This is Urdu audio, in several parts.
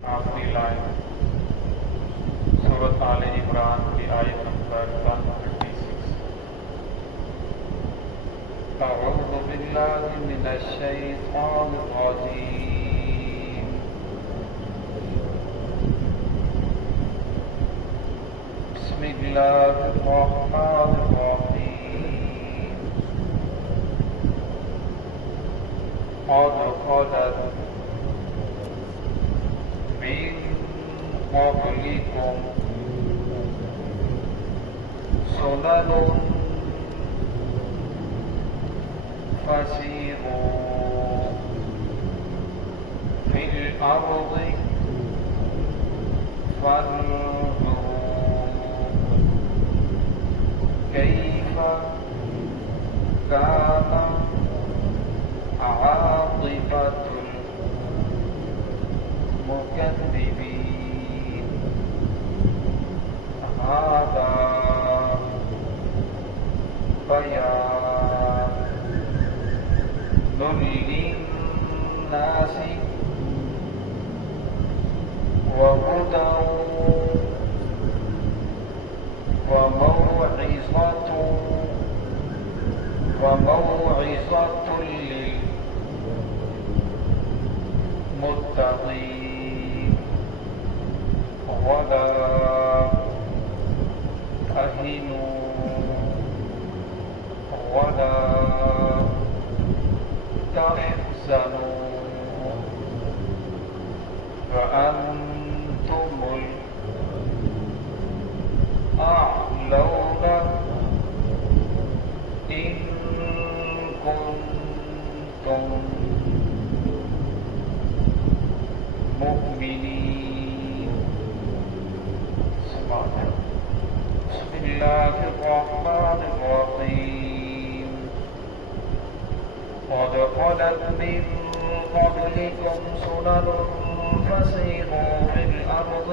آخری لائن سورۃ آل عمران کی آیت نمبر 136۔ اعوذ باللہ من الشیطان الرجیم، بسم اللہ الرحمن الرحیم۔ قد خلت من قبلكم سنن فسيروا في الأرض فانظروا كيف كان عاقبة المكذبين۔ هذا بيان للناس وهدى وموعظة للمتقين، ولا تهنوا ولا تحزنوا وأنتم الأعلون إن كنتم مؤمنين۔ بسم الله الرحمن الرحيم۔ قد خلت من قبلكم سنن فسيروا في الأرض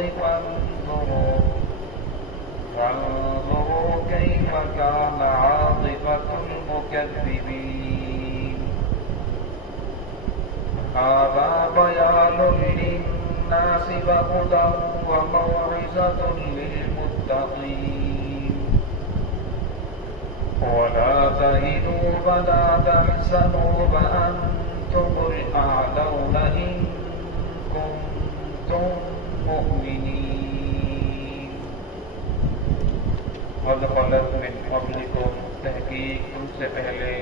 فانظروا كيف كان عاقبة المكذبين۔ هذا بيان للناس وهدى وموعظة للمتقين، ولا تهنوا ولا تحزنوا وأنتم الأعلون إن كنتم مؤمنين۔ قد خلت من قبلكم، تحقیق ان سے پہلے،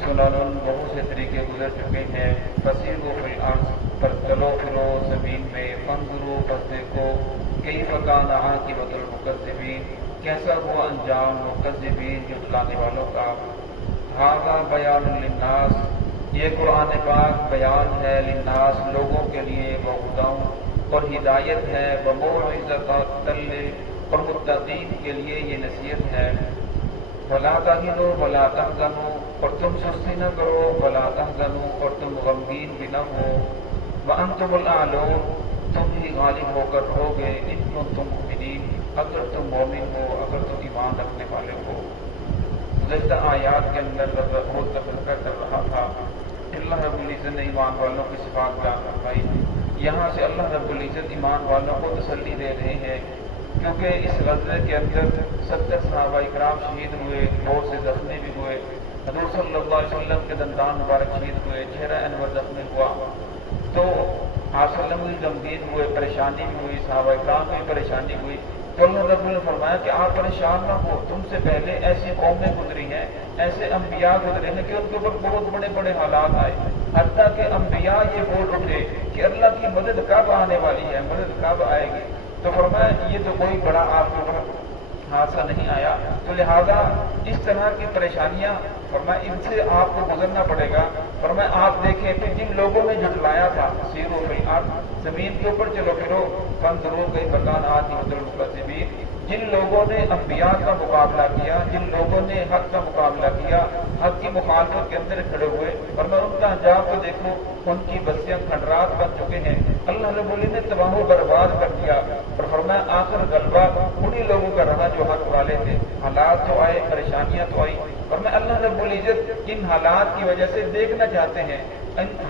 سنن بہت سے طریقے گزر چکے ہیں، فسیروا فی الارض، پر چلو پھرو زمین میں، فانظروا پس دیکھو، کیف کان عاقبۃ المکذبین، کیسا ہوا انجام مکذبین جھٹلانے والوں کا۔ ھذا بیان للناس، یہ قرآن پاک بیان ہے، للناس لوگوں کے لیے، وہدی اور ہدایت ہے، وموعظۃ اور متقین کے لیے یہ نصیحت ہے۔ ولا تہنوا ولا تحزنوا، اور تم سستی نہ کرو، ولا تحزنوا اور تم غمگین بھی نہ ہو، وانتم الاعلون تم ہی غالب ہو کر رہو گے، ان کنتم مؤمنین اگر تم مومن ہو، اگر تم ایمان رکھنے والے ہو۔ گزشتہ آیات کے اندر بہت تذکرہ کر رہا تھا، اللہ رب العزت نے ایمان والوں کی صفات بیان فرمائی۔ یہاں سے اللہ رب العزت ایمان والوں کو تسلی دے رہے ہیں، کیونکہ اس غزوے کے اندر 70 صحابہ کرام شہید ہوئے، بہت سے زخمی بھی ہوئے، حضور صلی اللہ علیہ وسلم کے دندان مبارک شہید ہوئے، چہرہ انور زخمی ہوا، تو آپ صلی اللہ علیہ وسلم غمگین ہوئے، پریشانی بھی ہوئی، صحابہ کرام میں پریشانی ہوئی، تو اللہ رب نے فرمایا کہ آپ پریشان نہ ہو، تم سے پہلے ایسی قومیں گزری ہیں، ایسے انبیاء گزرے ہیں کہ ان کے اوپر بہت بڑے بڑے حالات آئے، حتیٰ کہ انبیاء یہ بول اٹھے کہ اللہ کی مدد کب آنے والی ہے، مدد کب آئے گی، تو فرمایا یہ تو کوئی بڑا آپ کے اوپر حادثہ نہیں آیا، تو لہذا اس طرح کی پریشانیاں فرمایا ان سے آپ کو گزرنا پڑے گا۔ فرمایا آپ دیکھیں کہ جن لوگوں نے جھٹلایا تھا، سیروا فی الارض زمین کے اوپر چلو پھرو، فانظروا کیف کان عاقبۃ المکذبین، جن لوگوں نے انبیاء کا مقابلہ کیا، جن لوگوں نے حق کا مقابلہ کیا، حق کی مخالفت کے اندر کھڑے ہوئے، فرمایا ان کا انجام کو دیکھو، ان کی بستیاں کھنڈرات بن چکے ہیں، اللہ رب العزت نے تباہ و برباد کر دیا اور فرمایا آخر غلبہ انہی لوگوں کا رہا جو حق والے تھے۔ حالات تو آئے، پریشانیاں تو آئی، فرمایا اللہ رب العزت ان حالات کی وجہ سے دیکھنا چاہتے ہیں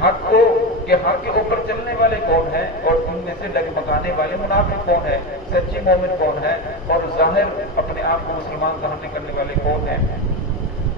حق کو کہ حق کے اوپر چلنے والے کون ہیں اور ان میں سے ڈگمگانے والے منافق کون ہیں، سچے مومن کون ہیں اور ظاہر اپنے آپ کو مسلمان ظاہر کرنے والے کون ہیں۔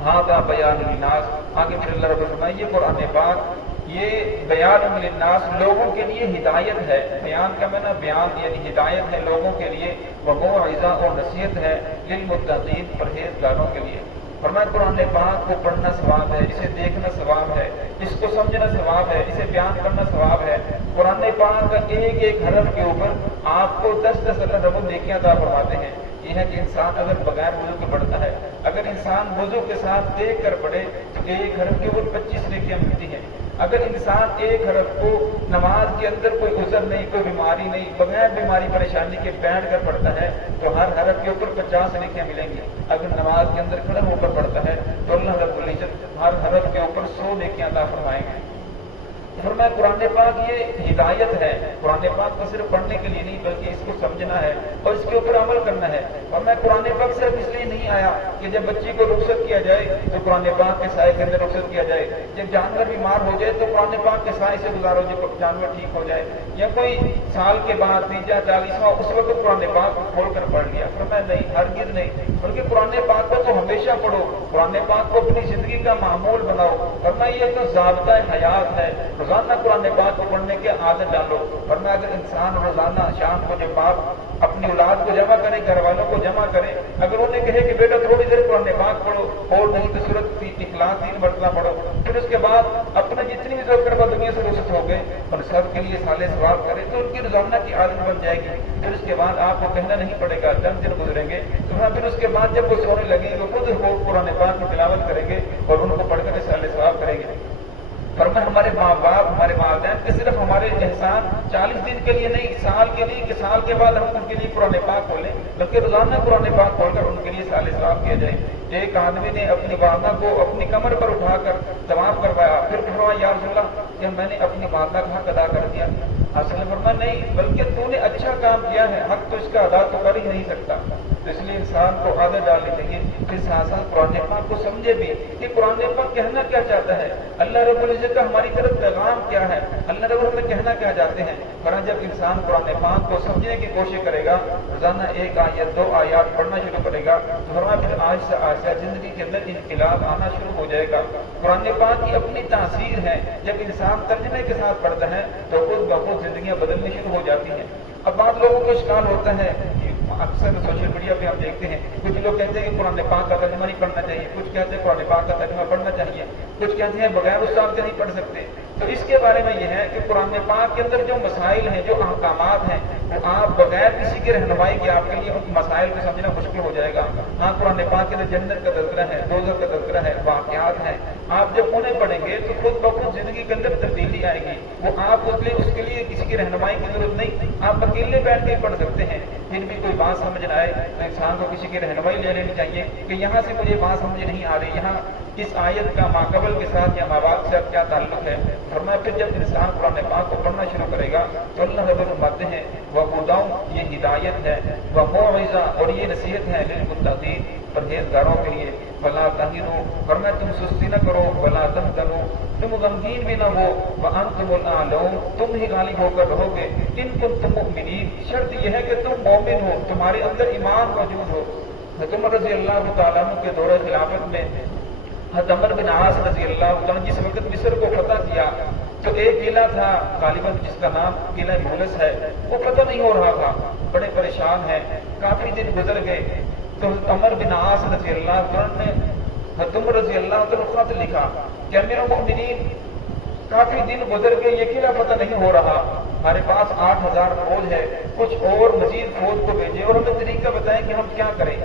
ہاں کا بیان للناس، آگے پھر اللہ رب فرمائے یہ قرآن پاک یہ بیان للناس لوگوں کے لیے ہدایت ہے۔ بیان کا معنی بیان یعنی ہدایت ہے لوگوں کے لیے، وموعظہ اور نصیحت ہے للمتقین پرہیزگاروں کے لیے۔ فرمایا قرآن پاک کو پڑھنا ثواب ہے، اسے دیکھنا ثواب ہے، اس کو سمجھنا ثواب ہے، اسے بیان کرنا ثواب ہے۔ قرآن پاک کا ایک ایک حرف کے اوپر آپ کو 10 اللہ رب نیکیاں عطا فرماتے ہیں۔ یہ ہے کہ انسان اگر بغیر وضو کے پڑھتا ہے، اگر انسان وضو کے ساتھ دیکھ کر پڑھے تو ایک حرف کے اوپر 25 نیکیاں ملتی ہیں۔ اگر انسان ایک حرف کو نماز کے اندر کوئی عذر نہیں، کوئی بیماری نہیں، بغیر بیماری پریشانی کے بیٹھ کر پڑھتا ہے تو ہر حرف کے اوپر 50 نیکیاں ملیں گی۔ اگر نماز کے اندر کھڑا ہو کر پڑھتا ہے تو اللہ رب العزت ہر حرف کے اوپر 100 نیکیاں عطا فرمائیں گے۔ فرمایا قرآن پاک یہ ہدایت ہے، قرآن پاک کو صرف پڑھنے کے لیے نہیں بلکہ اس کو سمجھنا ہے اور اس کے اوپر عمل کرنا ہے۔ اور میں قرآن پاک صرف اس لیے نہیں آیا کہ جب بچی کو رخصت کیا جائے تو قرآن پاک کے سائے کے اندر رخصت کیا جائے، جب جانور بیمار ہو جائے تو قرآن پاک کے سائے سے گزارو جب جانور ٹھیک ہو جائے، یا کوئی سال کے بعد 30 40واں اس وقت قرآن پاک کھول کر پڑھ لیا۔ فرمایا نہیں، ہرگز نہیں، بلکہ قرآن پاک کو تو ہمیشہ پڑھو، قرآن پاک کو اپنی زندگی کا معمول بناؤ۔ فرمایا یہ تو ضابطہ حیات ہے، روزانہ قرآن پاک کو پڑھنے کی عادت ڈالو۔ ورنہ اگر انسان روزانہ شام کو جب باپ اپنی اولاد کو جمع کرے، گھر والوں کو جمع کرے، اگر انہیں کہے کہ بیٹا تھوڑی دیر قرآن پاک پڑھو اور نہیں تو سورۃ اخلاص 3 مرتبہ پڑھو، پھر اس کے بعد اپنے جتنی بھی ضرورت دنیا سے رخصت ہو گئے اور سب کے لیے سالے ثواب کرے تو ان کی روزانہ کی عادت بن جائے گی۔ پھر اس کے بعد آپ کو کہنا نہیں پڑے گا، چند دن گزریں گے تو پھر اس کے بعد جب وہ سونے لگیں گے خود وہ قرآن پاک کی تلاوت کریں گے اور ان کو پڑھ کر سالے ثواب کریں گے۔ فرمایا ہمارے ماں باپ، ہمارے والدین کے صرف ہمارے احسان 40 دن کے لیے نہیں، سال کے لیے کہ سال کے بعد ہم ان کے لیے قرآن پاک کھولیں، بلکہ روزانہ قرآن پاک کھول کر ان کے لیے سال ثواب کیا جائے۔ ایک آدمی نے اپنی والدہ کو اپنی کمر پر اٹھا کر طواف کروایا، پھر فرمایا یا رسول اللہ کہ میں نے اپنی والدہ کا حق ادا کر دیا؟ اصل میں فرمایا نہیں، بلکہ تو نے اچھا کام کیا ہے، حق تو اس کا ادا تو کر ہی نہیں سکتا۔ اس لیے انسان کو عادت ڈالنی چاہیے کہ ساتھ ساتھ قرآن پاک کو سمجھے بھی کہ قرآن پاک کہنا کیا چاہتا ہے، اللہ رب العزت کا ہماری طرف پیغام کیا ہے، اللہ رب العزت کہنا کیا چاہتے ہیں۔ ورنہ جب انسان قرآن پاک کو سمجھنے کی کوشش کرے گا، روزانہ 1 آیت 2 آیات پڑھنا شروع کرے گا تو فرمایا پھر آج سے آہستہ زندگی کے اندر انقلاب آنا شروع ہو جائے گا۔ قرآن پاک کی اپنی تاثیر ہے، جب انسان ترجمے کے ساتھ پڑھتا ہے تو خود بخود زندگیاں بدلنی شروع ہو جاتی ہیں۔ اب بعض لوگوں کو اشکال ہوتا ہے، اکثر سوشل میڈیا پہ ہم دیکھتے ہیں کچھ لوگ کہتے ہیں کہ قرآن پاک کا ترجمہ نہیں پڑھنا چاہیے، کچھ کہتے ہیں قرآن پاک کا ترجمہ پڑھنا چاہیے، کچھ کہتے ہیں بغیر استاد کے نہیں پڑھ سکتے۔ تو اس کے بارے میں یہ ہے کہ قرآن پاک کے اندر جو مسائل ہیں، جو احکامات ہیں، وہ آپ بغیر کسی کی رہنمائی کے آپ کے لیے ان مسائل کو سمجھنا مشکل ہو جائے گا۔ ہاں قرآن پاک کے اندر جنت کا تذکرہ ہے، دوزخ کا تذکرہ ہے، واقعات ہیں، آپ جب انہیں پڑھیں گے تو خود بخود زندگی کے اندر تبدیلی آئے گی۔ وہ آپ اس کے لیے کسی کی رہنمائی کی ضرورت نہیں، آپ اکیلے بیٹھ کے پڑھ سکتے ہیں۔ پھر بھی کوئی بات سمجھ نہ آئے تو انسان کو کسی کی رہنمائی لے لینی چاہیے کہ یہاں سے مجھے بات سمجھ نہیں آ رہی، یہاں اس آیت کا ماقبل کے ساتھ یا مابعد سے کیا تعلق ہے۔ فرمایا پھر جب انسان قرآن پاک کو پڑھنا شروع کرے گا تو اللہ رب فرماتے ہیں وَهُدًى، یہ ہدایت ہے، وَمَوعِظَةٌ، اور یہ نصیحت ہے للمتقین، پرہیزگاروں کے لیے۔ وَلَا تَهِنُوا، فرمایا تم سستی نہ کرو، وَلَا تَحْزَنُوا، تم غمگین بھی نہ ہو، وَأَنْتُمُ الْأَعْلَوْنَ، تم ہی غالب ہو کر رہو گے، إِن كُنتُم مُؤْمِنِينَ، شرط یہ ہے کہ تم مومن ہو، تمہارے اندر ایمان موجود ہو۔ حضرت عمر رضی اللہ تعالیٰ عنہ کے دور خلافت میں حضرت عمر بن عاص رضی اللہ تعالیٰ جس وقت مصر کو فتح کیا تو ایک قلعہ تھا غالباً جس کا نام قلعہ یونس ہے، وہ فتح نہیں ہو رہا تھا، بڑے پریشان ہیں، کافی دن گزر گئے تو حضرت عمر بن عاص رضی اللہ تعالیٰ نے حضرت عمر رضی اللہ تعالیٰ خط لکھا کہ امیر المؤمنین کافی دن گزر گئے، یہ قلعہ فتح نہیں ہو رہا، ہمارے پاس 8000 فوج ہے، کچھ اور مزید فوج کو بھیجے اور ہمیں طریقہ بتائیں کہ ہم کیا کریں۔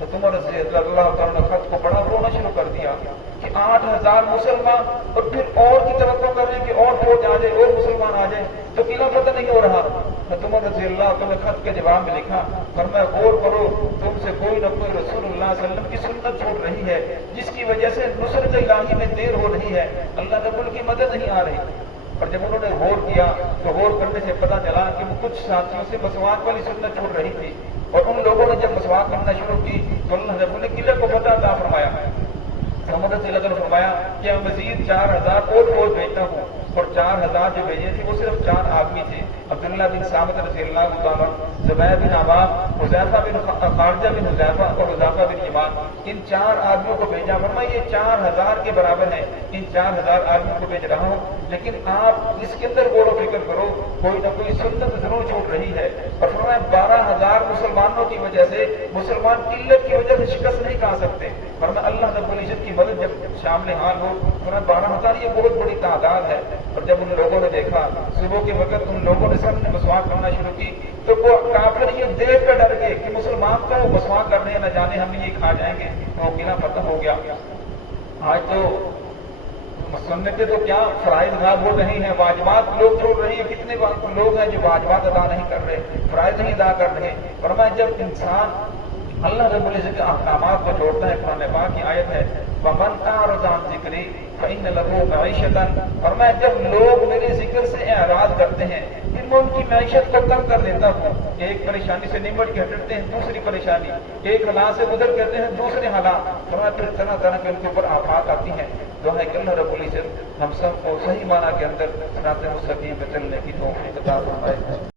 تو عمر رضی اللہ تعالیٰ نے خط کو پڑھا، رونا شروع کر دیا کہ 8000 مسلمان اور پھر اور کی توقع کر رہے ہیں کہ اور فوج آ جائے اور مسلمان آ جائے تو قلعہ فتح نہیں ہو رہا۔ عمر رضی اللہ تعالیٰ نے خط کے جواب میں لکھا، فرمایا غور کرو، تم سے کوئی نہ کوئی رسول اللہ صلی اللہ علیہ وسلم کی سنت چھوٹ رہی ہے جس کی وجہ سے نصرت الہی میں دیر ہو رہی ہے، اللہ رب کی مدد نہیں آ رہی۔ اور جب انہوں نے غور کیا تو غور کرنے سے پتہ چلا کہ وہ کچھ ساتھیوں سے مسواک والی سنت چھوڑ رہی تھی، اور ان لوگوں نے جب مسواک کرنا شروع کی تو اللہ رب نے قلت کو فتح عطا فرمایا، سمندر سے لگن فرمایا کہ میں مزید 4000 اور فوج بھیجتا ہوں، اور 4000 جو بھیجے تھے وہ صرف 4 آدمی تھے، عبداللہ بن سامت رضی اللہ تعالیٰ، زبیر بن عوام، حذیفہ بن خارجہ بن حذیفہ اور حذیفہ بن یمان، ان 4 آدمیوں کو بھیجا، فرمایا یہ 4000 کے برابر ہے، ان 4000 آدمیوں کو بھیج رہا ہوں، لیکن آپ اس کے اندر غور و فکر کرو، کوئی نہ کوئی سنت ضرور چھوڑ رہی ہے، اور فرمایا 12000 مسلمانوں کی وجہ سے مسلمان قلت کی وجہ سے شکست نہیں کھا سکتے، فرمایا اللہ رب العزت کی مدد جب شامل حال ہو، فرمایا 12000 یہ بہت بڑی تعداد ہے، اور جب ان لوگوں نے دیکھا صبح کے وقت ان لوگوں نے سب نے مسواک کرنا شروع کی تو وہ کافر یہ دیکھ کر ڈر گئے کہ مسلمان تو مسواک کرنے نہ جانے ہم یہ کھا جائیں گے، تو قلعہ فتح ہو گیا۔ آج تو سنتیں تو کیا فرائض نہ بول رہی ہیں، واجبات لوگ چھوڑ رہی ہیں، کتنے لوگ ہیں جو واجبات ادا نہیں کر رہے، فرائض نہیں ادا کر رہے، فرمایا جب انسان اللہ رب العزت کے احکامات کو جوڑتا ہے، قرآن پاک کی آیت ہے وَمَنْ أَعْرَضَ عَنْ ذِكْرِي فَإِنَّ لَهُ مَعِيشَةً، فرمایا جب لوگ میرے ذکر سے اعراض کرتے ہیں پھر میں ان کی معیشت کو کم کر دیتا ہوں، ایک پریشانی سے نمٹ کے ہٹتے ہیں دوسری پریشانی، ایک حالات سے گزر کرتے ہیں دوسرے حالات، فرمایا پھر طرح طرح کے ان کے اوپر آفات آتی ہیں۔ دعا ہے کہ اللہ رب العزت ہم سب کو صحیح معنی کے اندر صراط مستقیم پہ چلنے کی توفیق عطا فرمائے۔